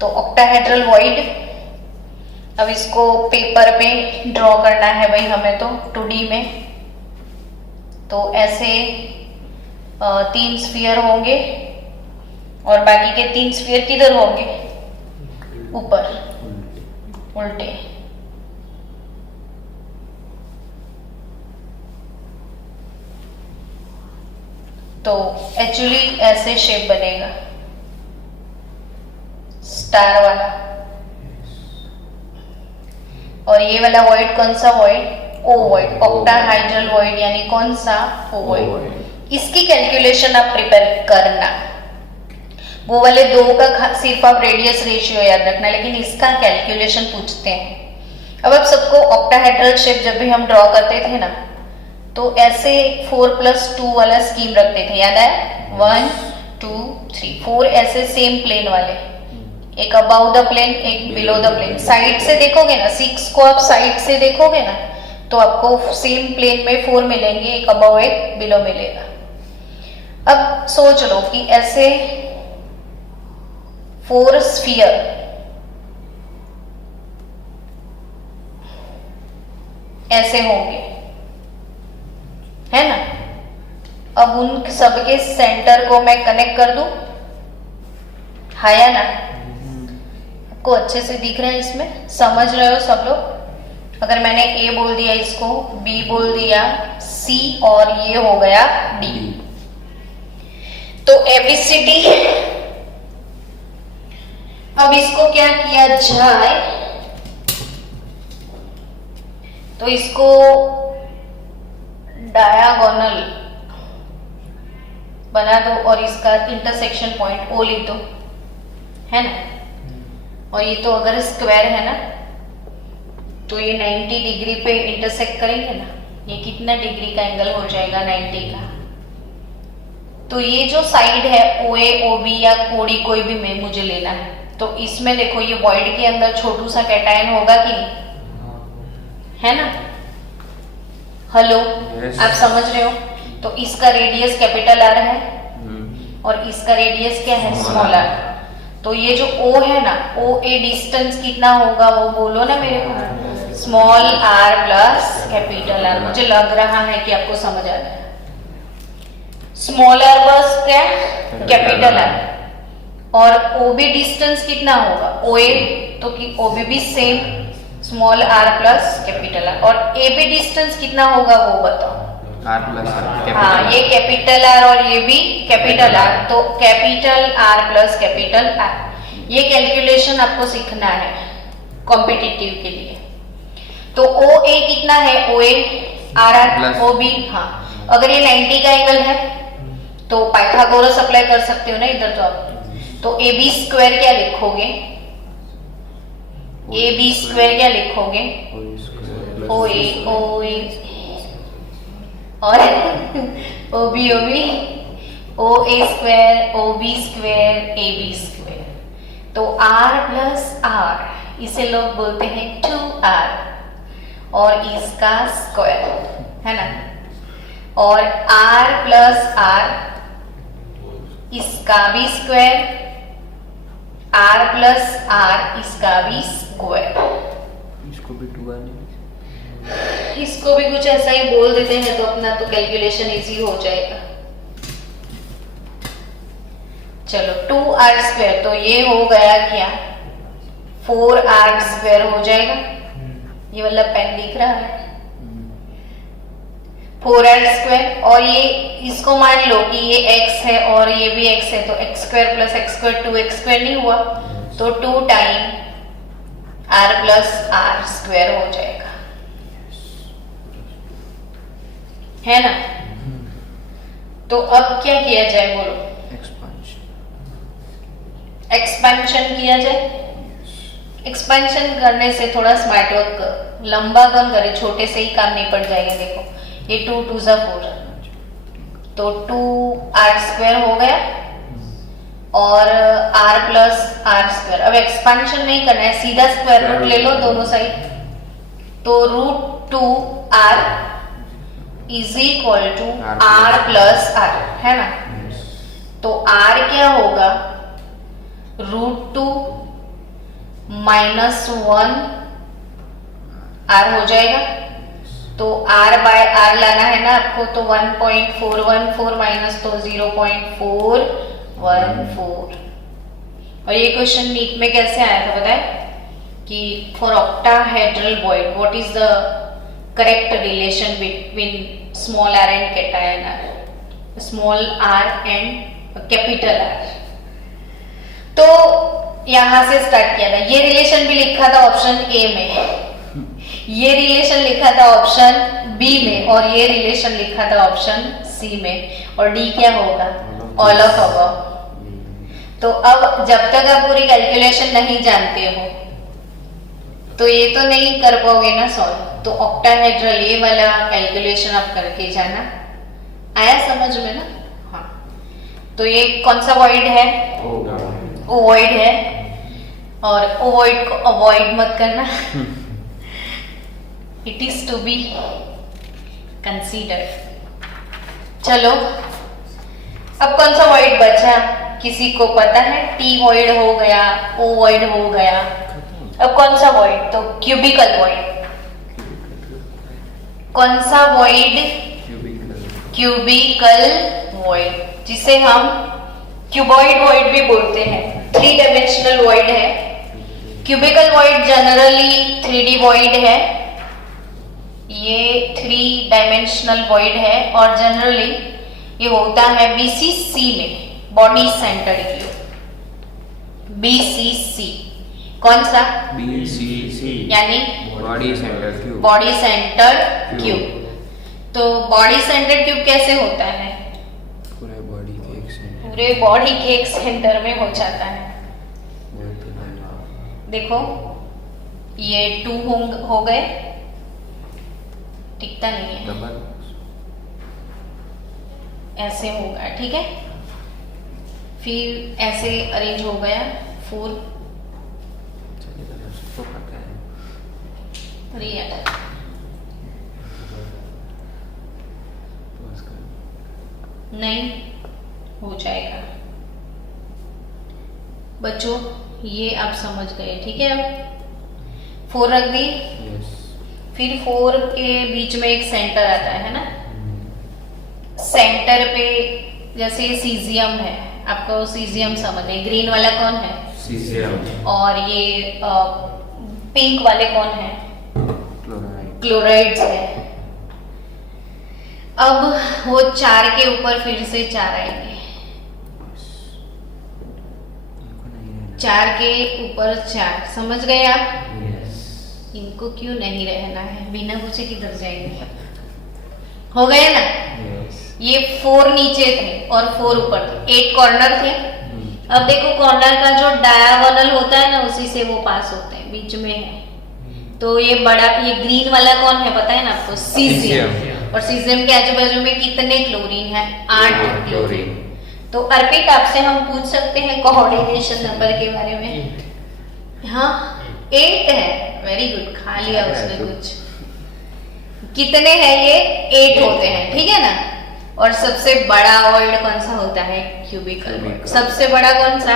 तो ऑक्टाहेड्रल वॉइड। अब इसको पेपर पे ड्रॉ करना है भाई हमें तो 2D में। तो ऐसे 3 स्फीयर होंगे, और बाकी के 3 स्फीयर किधर होंगे? ऊपर उल्टे। तो एक्चुअली ऐसे शेप बनेगा, स्टार वाला। और ये वाला वॉइड कौन सा वॉइड? ओ वॉइड, ऑक्टाहाइड्रल वॉइड, यानी कौन सा? ओ वॉइड। इसकी कैलकुलेशन आप प्रिपेयर करना। वो वाले 2 का सिर्फ आप रेडियस रेशियो याद रखना, लेकिन इसका कैलकुलेशन पूछते हैं। अब आप सबको ऑक्टाहेड्रल शेप जब भी हम ड्रॉ करते थे ना, तो ऐसे 4+2 वाला स्कीम रखते थे, याद है? 1 2 3 4 ऐसे सेम प्लेन वाले, एक अबाउ द प्लेन, एक बिलो द प्लेन। साइड से देखोगे ना, 6 को आप साइड से देखोगे ना, तो आपको सेम प्लेन में 4 मिलेंगे, एक अबाउ एक बिलो मिलेगा। अब सोच लो कि ऐसे 4 स्फीयर ऐसे होंगे, है ना? अब उन सबके सेंटर को मैं कनेक्ट कर दूं, है या ना? आपको अच्छे से दिख रहा है इसमें? समझ रहे हो सब लोग? अगर मैंने A बोल दिया, इसको B बोल दिया, C, और ये हो गया D, तो ABCD। अब इसको क्या किया जाए? तो इसको डायगोनल बना दो, और इसका इंटरसेक्शन पॉइंट O लिख दो, है ना? और ये तो अगर स्क्वायर है ना, तो ये 90 डिग्री पे इंटरसेक्ट करेंगे ना, ये कितना डिग्री का एंगल हो जाएगा? 90 का। तो ये जो साइड है OA OB या कोडी कोई भी में मुझे लेना है, तो इसमें देखो ये वॉइड के अंदर छोटू सा कैटायन होगा कि नहीं? है ना? हेलो, आप समझ रहे हो? तो इसका रेडियस कैपिटल R है, और इसका रेडियस क्या है? Small r। तो ये जो O है ना, OA डिस्टेंस कितना होगा वो बोलो ना मेरे को? Small r plus capital R। मुझे लग रहा है कि आपको समझ आ गया। स्मॉल r प्लस क्या? Capital R। और OB डिस्टेंस कितना होगा? OA, तो कि OB भी same small r plus capital R। और AB डिस्टेंस कितना होगा वो बताओ? R plus R। हाँ, ये कैपिटल R और ये भी कैपिटल R, तो capital R plus capital R। ये कैलकुलेशन आपको सीखना है कॉम्पिटिटिव के लिए। तो OA कितना है? OA R R O B. हाँ, अगर ये 90 का एंगल है तो पाइथागोरस अप्लाई कर सकते हो ना इधर। तो आप तो ए बी स्क्वायर क्या लिखोगे? ए बी स्क्वायर क्या लिखोगे? ओ ए और O B O A square O B square A B square. तो आर प्लस आर इसे लोग बोलते हैं 2r और इसका स्क्वायर है ना। और r प्लस r इसका भी स्क्वायर, r प्लस r इसका भी स्क्वायर। इसको भी 2r इसको भी कुछ ऐसा ही बोल देते हैं तो अपना तो कैलकुलेशन इजी हो जाएगा। चलो 2r स्क्वायर, तो ये हो गया क्या? 4r स्क्वायर हो जाएगा। ये वाला पेन दिख रहा है 4r स्क्वायर। और ये इसको मान लो कि ये x है और ये भी x है, तो x square plus x square 2x square नहीं हुआ, तो 2 time r plus r square हो जाएगा, है ना। तो अब क्या किया जाए बोलो? एक्सपेंशन किया जाए। एक्सपेंशन करने से थोड़ा स्मार्ट वर्क, लंबा कम करे, छोटे से ही काम निपट जाएगा। देखो ये 2 2 4, तो 2r स्क्वायर हो गया और r प्लस r स्क्वायर। अब एक्सपेंशन नहीं करना है, सीधा स्क्वायर रूट ले लो दोनों साइड। तो √2r is equal to r plus r, है ना। तो r क्या होगा? √2 माइनस 1 r हो जाएगा। तो r बाय r लाना है ना आपको, तो 1.414 माइनस तो 0.414। और ये क्वेश्चन नीट में कैसे आया था पता है? कि for octahedral void what is the correct relation between small r and cation r, small r and capital R। तो यहां से स्टार्ट किया था। ये रिलेशन भी लिखा था ऑप्शन ए में, ये रिलेशन लिखा था ऑप्शन बी में, और ये रिलेशन लिखा था ऑप्शन सी में। और डी क्या होगा? All of above. तो अब जब तक आप पूरी कैलकुलेशन नहीं जानते हो तो ये तो नहीं कर पाओगे ना सॉल्व। तो ऑक्टाहेड्रल ये वाला कैलकुलेशन आप करके जाना। आया समझ में ना? हाँ। तो ये कौन सा वॉइड है? ओवॉइड है, और ओवॉइड को अवॉइड मत करना। It is to be considered. चलो अब कौन सा वॉइड बचा? किसी को पता है? टी वॉइड हो गया, ओ वॉइड हो गया। अब कौन सा वॉइड? तो क्यूबिकल वॉइड। कौन सा वॉइड? क्यूबिकल वॉइड, जिसे हम क्यूबॉइड वॉइड भी बोलते हैं। 3 डायमेंशनल वॉइड है। Cubical void generally 3D void है, ये 3 डायमेंशनल वॉइड है। और जनरली ये होता है BCC में, बॉडी सेंटर क्यूब। BCC कौन सा? BCC यानी body centre cube. Body centre cube. तो बॉडी सेंटर क्यूब कैसे होता है? पूरे बॉडी के एक सेंटर, पूरे बॉडी के एक सेंटर में हो जाता है। देखो ये 2 हो गए, टिकता नहीं है, ऐसे होगा, ठीक है। फिर ऐसे अरेंज हो गया 4 रियल। नहीं हो जाएगा बच्चों, ये आप समझ गए, ठीक है। अब 4 रख दी। फिर 4 के बीच में एक सेंटर आता है ना। सेंटर पे जैसे सीजियम है, आपको सीजियम समझे। ग्रीन वाला कौन है? सीजियम। और ये पिंक वाले कौन है? क्लोराइड्स है। अब वो 4 के ऊपर फिर से 4 आएंगे। 4 के ऊपर 4, समझ गए आप? इनको क्यों नहीं रहना है, बिना पूछे किधर जाएंगे? हो गए ना? Yes. ये 4 नीचे थे और 4 ऊपर थे, 8 कॉर्नर थे। अब देखो कॉर्नर का जो डायगोनल होता है ना उसी से वो पास होते हैं, बीच में है। तो ये बड़ा, ये ग्रीन वाला कौन है पता है ना आपको? सीजियम। और सीजियम के आजू बाजू में कितने क्लोरीन है? 8 क्लोरीन। तो अर्पित आपसे हम पूछ सकते हैं कोऑर्डिनेशन नंबर के बारे में? हाँ 8 है, वेरी गुड, खा लिया उसने कुछ। कितने हैं ये? 8 होते हैं, ठीक है ना। और सबसे बड़ा वॉइड कौन सा होता है? Cubical void. सबसे बड़ा कौन सा?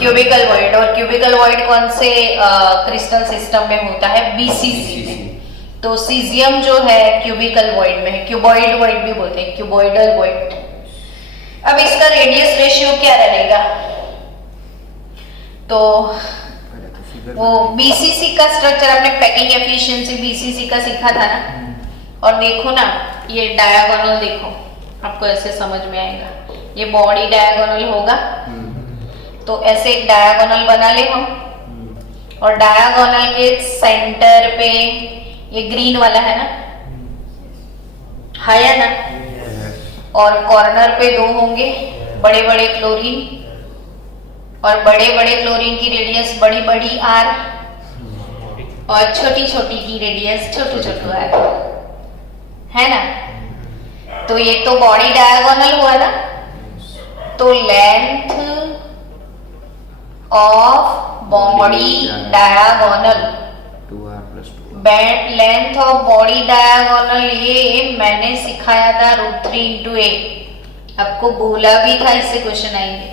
Cubical void. और क्यूबिकल वॉइड कौन से क्रिस्टल सिस्टम में होता है? बीसीसी में। तो सीजियम जो है क्यूबिकल वॉइड में है, क्यूबॉइड वॉइड भी बोलते हैं, क्यूबॉइडल वॉइड। अब इसका रेडियस रेशियो क्या रहेगा? तो वो बीसीसी का स्ट्रक्चर, आपने पैकिंग एफिशिएंसी बीसीसी का सीखा था ना। और देखो ना ये डायगोनल, देखो आपको ऐसे समझ में आएगा। ये बॉडी डायगोनल होगा, तो ऐसे एक डायगोनल बना ले हम। और डायगोनल के सेंटर पे ये ग्रीन वाला है ना, है ना। और कॉर्नर पे 2 होंगे बड़े बड़े क्लोरीन, और बड़े बड़े क्लोरीन की रेडियस बड़ी बड़ी आर, और छोटी छोटी की रेडियस छोटू छोटू आर, है ना। तो ये तो बॉडी डायगोनल हुआ ना। तो length of body diagonal, 2r + 2. Length of body diagonal ये मैंने सिखाया था √3 × a। आपको बोला भी था इससे क्वेश्चन आएंगे।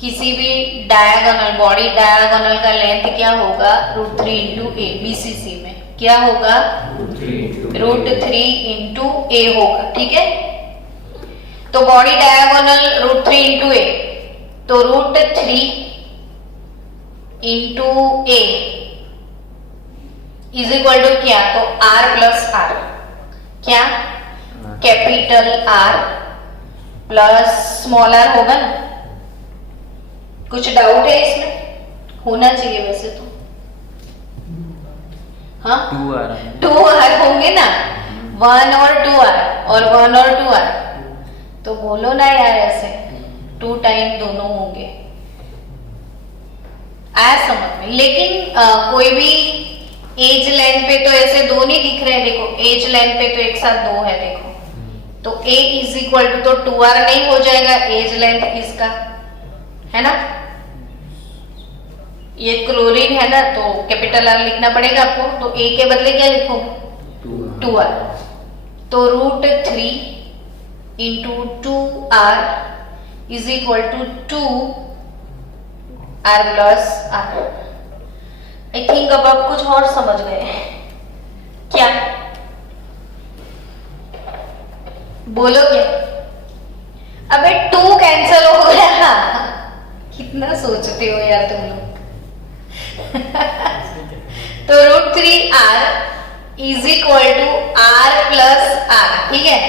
किसी भी डायगोनल, बॉडी डायगोनल का लेंथ क्या होगा? √3 × a। बीसीसी में क्या होगा? √3 × a होगा, ठीक है। तो बॉडी डायगोनल √3 × a, तो √3 × a इज इक्वल टू क्या? तो r + r, क्या? Capital R plus small r होगा ना। कुछ डाउट है इसमें? होना चाहिए वैसे तो। हाँ 2r होंगे ना, 1 और 2r, और 1 और 2r। तो बोलो ना यार, ऐसे 2 टाइम दोनों होंगे, आया समझ में। लेकिन कोई भी एज लेंथ पे तो ऐसे 2 नहीं दिख रहे हैं। देखो एज लेंथ पे तो एक साथ 2 है, देखो। तो a इज इक्वल टू, तो 2r नहीं हो जाएगा एज लेंथ इसका, है ना। ये क्लोरीन है ना, तो कैपिटल R लिखना पड़ेगा आपको। तो a के बदले क्या लिखो? 2r। तो √3 × 2r is equal to 2r + r। I think अब आप कुछ और समझ गए। क्या बोलोगे? अबे 2 कैंसल हो गया। कितना सोचते हो यार तुम लोग। तो √3r is equal to r + r, ठीक है।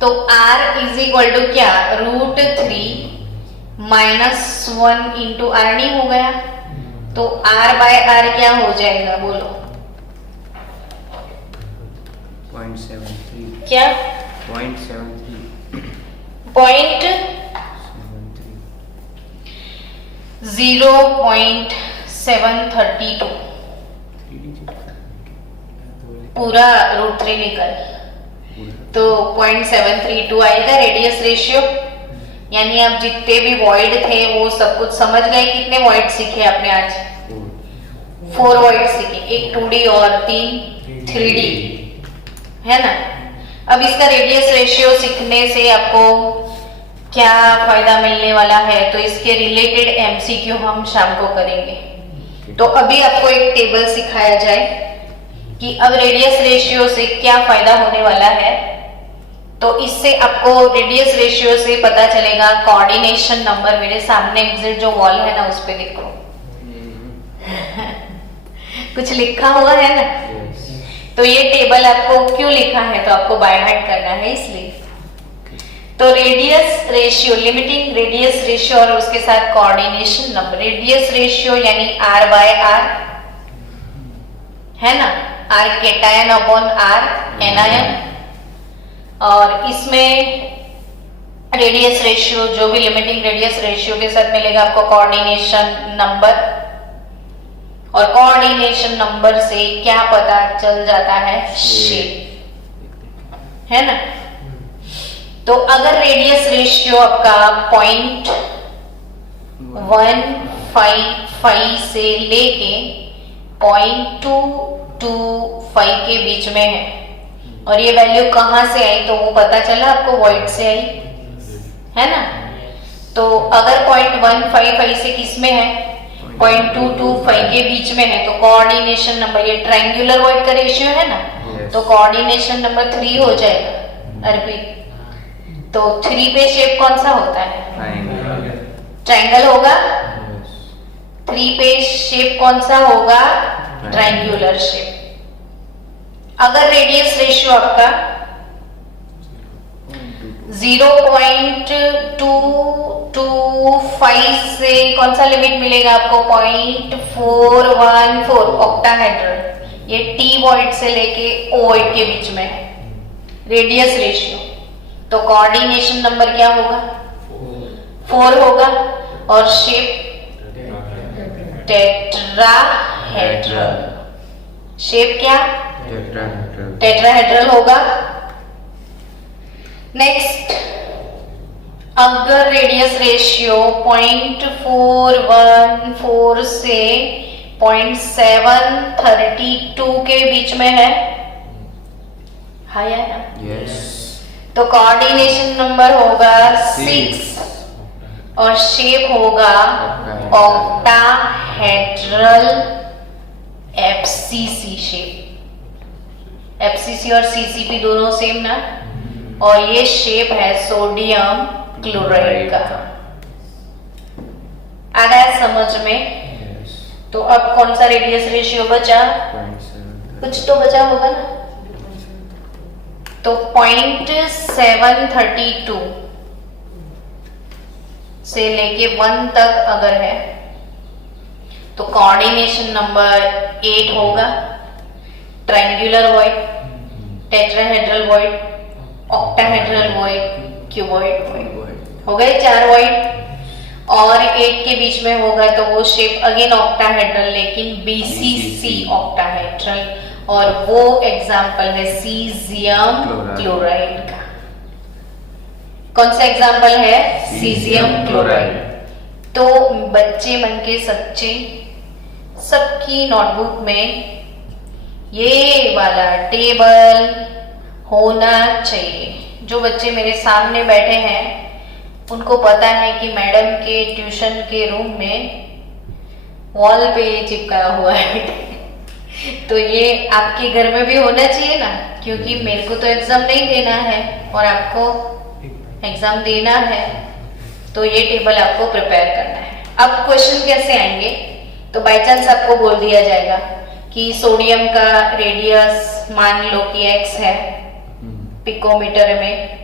तो r इज इक्वल टू क्या? √3 - 1 × r नहीं हो गया, तो r/r क्या हो जाएगा बोलो? 0.73. क्या? 0.73. 0.732 पूरा √3 निकल, तो 0.732 आएगा रेडियस रेशियो। यानी आप जितने भी वॉइड थे वो सब कुछ समझ गए। कितने वॉइड सीखे आपने आज? 4 वॉइड सीखे, एक 2D और 3 3D, है ना। अब इसका रेडियस रेशियो सीखने से आपको क्या फायदा मिलने वाला है, तो इसके रिलेटेड एमसीक्यू हम शाम को करेंगे। तो अभी आपको एक टेबल सिखाया जाए कि अब रेडियस रेशियो से क्या फायदा होने वाला है। तो इससे आपको रेडियस रेशियो से पता चलेगा कोऑर्डिनेशन नंबर। मेरे सामने एग्जिट जो वॉल है ना उस पे देखो कुछ लिखा हुआ है ना। तो ये टेबल आपको क्यों लिखा है, तो आपको बाय हार्ट करना है इसलिए। तो radius ratio, limiting radius ratio और उसके साथ कोऑर्डिनेशन नंबर। रेडियस रेशियो यानी r/r, है ना। R cation upon R anion. और इसमें रेडियस रेशियो, जो भी लिमिटिंग रेडियस रेशियो के साथ मिलेगा आपको कोऑर्डिनेशन नंबर, और कोऑर्डिनेशन नंबर से क्या पता चल जाता है, शेप, है ना। तो अगर रेडियस रेशियो आपका 0.155 से लेके 0.225 के बीच में है, और ये वैल्यू कहां से आई, तो वो पता चला आपको वॉइड से आई, है ना। तो अगर 0.155 से किस में है, 0.225 के बीच में है, तो कोऑर्डिनेशन नंबर, ये ट्रायंगुलर वॉइड का रेशियो है ना, तो कोऑर्डिनेशन नंबर 3 हो जाएगा। अर्पित, तो 3 पे शेप कौन सा होता है, ट्रायंगल होगा। 3 पे शेप कौन सा होगा, ट्रायंगुलर शेप। अगर रेडियस रेशियो आपका 0.225 से कौन सा लिमिट मिलेगा आपको, 0.414 ऑक्टाहेड्रल, ये टी वॉइड से लेके ओ वॉइड के बीच में है रेडियस रेशियो। तो कोऑर्डिनेशन नंबर क्या होगा, 4 होगा, और शेप टेट्राहेड्रल। शेप क्या, टेट्राहेड्रल होगा। नेक्स्ट, अगर रेडियस रेशियो 0.414 से 0.732 के बीच में है, हाई है ना, यस, तो कोऑर्डिनेशन नंबर होगा 6 और शेप होगा ऑक्टाहेड्रल एफसीसी शेप। एफसीसी और सीसीपी दोनों सेम ना, और ये शेप है सोडियम क्लोराइड का। आ गया समझ में। तो अब कौन सा रेडियस रेशियो बचा, कुछ तो बचा होगा ना, तो 0.732 से लेके 1 तक अगर है, तो कोऑर्डिनेशन नंबर 8 होगा। Triangular void, tetrahedral void, octahedral void, cuboid void, हो गए 4 वॉइड। और 8 के बीच में होगा तो वो शेप अगेन ऑक्टाहेड्रल, लेकिन बीसीसी ऑक्टाहेड्रल, और वो एग्जाम्पल है सीजियम क्लोराइड का। कौन सा एग्जाम्पल है, सीजियम क्लोराइड। तो बच्चे मन के सच्चे, सबकी नोटबुक में ये वाला टेबल होना चाहिए। जो बच्चे मेरे सामने बैठे हैं उनको पता है कि मैडम के ट्यूशन के रूम में वॉल पे चिपकाया हुआ है तो ये आपके घर में भी होना चाहिए ना, क्योंकि मेरे को तो एग्जाम नहीं देना है और आपको एग्जाम देना है, तो ये टेबल आपको प्रिपेयर करना है। अब क्वेश्चन कैसे आएंगे, तो बाय चांस आपको बोल दिया जाएगा कि सोडियम का रेडियस मान लो कि x है पिकोमीटर में,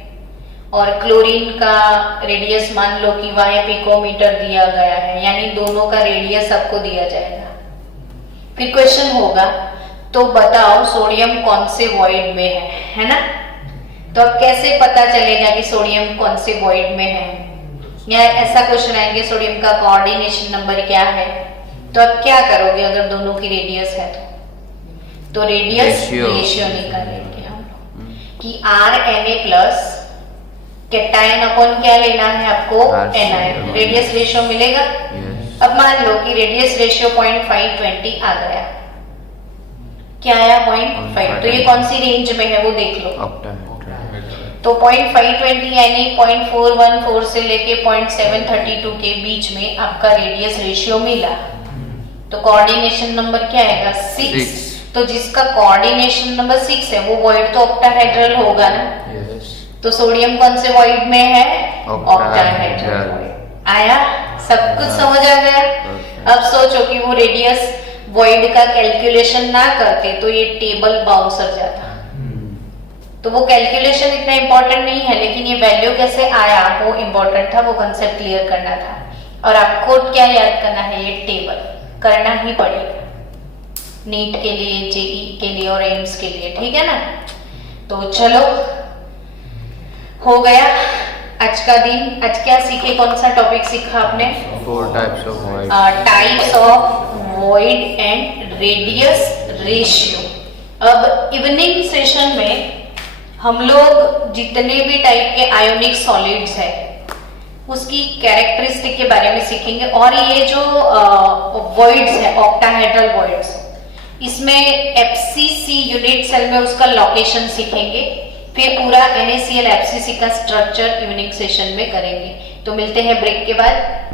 और क्लोरीन का रेडियस मान लो कि y पिकोमीटर दिया गया है, यानी दोनों का रेडियस आपको दिया जाएगा। फिर क्वेश्चन होगा तो बताओ सोडियम कौन से वॉइड में है ना। तो अब कैसे पता चलेगा कि सोडियम कौन से वॉइड में है, या ऐसा क्वेश्चन आएंगे सोडियम का कोऑर्डिनेशन नंबर क्या है, तो अब क्या करोगे अगर दोनों की रेडियस है तो रेडियस रेशियो निकालेंगे हम लोग कि RNA प्लस कैटायन अपॉन क्या लेना है आपको, एनायन, रेडियस रेशियो मिलेगा। अब मान लो कि रेडियस रेशियो 0.520 आ गया, क्या आया 0.5, तो ये कौन सी रेंज में है वो देख लो। तो 0.520 यानी 0.414 से लेके 0.732 के बीच में आपका रेडियस रेशियो मिला, तो कोऑर्डिनेशन नंबर क्या आएगा, 6। तो जिसका कोऑर्डिनेशन नंबर 6 है वो वॉइड तो ऑक्टाहेड्रल होगा ना। तो सोडियम कौन से वॉइड में है, ऑक्टाहेड्रल। आया, सब कुछ समझ आ गया। अब सोचो कि वो रेडियस वॉइड का कैलकुलेशन ना करते तो ये टेबल बाउंसर जाता। तो वो कैलकुलेशन इतना इंपॉर्टेंट नहीं है, लेकिन ये वैल्यू कैसे आया वो इंपॉर्टेंट था, वो कंसेप्ट क्लियर करना था। और आपको क्या याद करना है, ये टेबल करना ही पड़ेगा। नीट के लिए, जेई के लिए और एम्स के लिए, ठीक है ना। तो चलो हो गया आज का दिन। आज क्या सीखे, कौन सा टॉपिक सीखा आपने? 4 types of voids. Types of void and radius ratio. अब इवनिंग सेशन में हम लोग जितने भी टाइप के आयोनिक सॉलिड्स है उसकी कैरेक्टरिस्टिक के बारे में सीखेंगे, और ये जो वॉइड्स है, ऑक्टाहेड्रल वॉइड्स, इसमें एफसीसी यूनिट सेल में उसका लोकेशन सीखेंगे। फिर पूरा NaCl FCC का स्ट्रक्चर इवनिंग सेशन में करेंगे। तो मिलते हैं ब्रेक के बाद।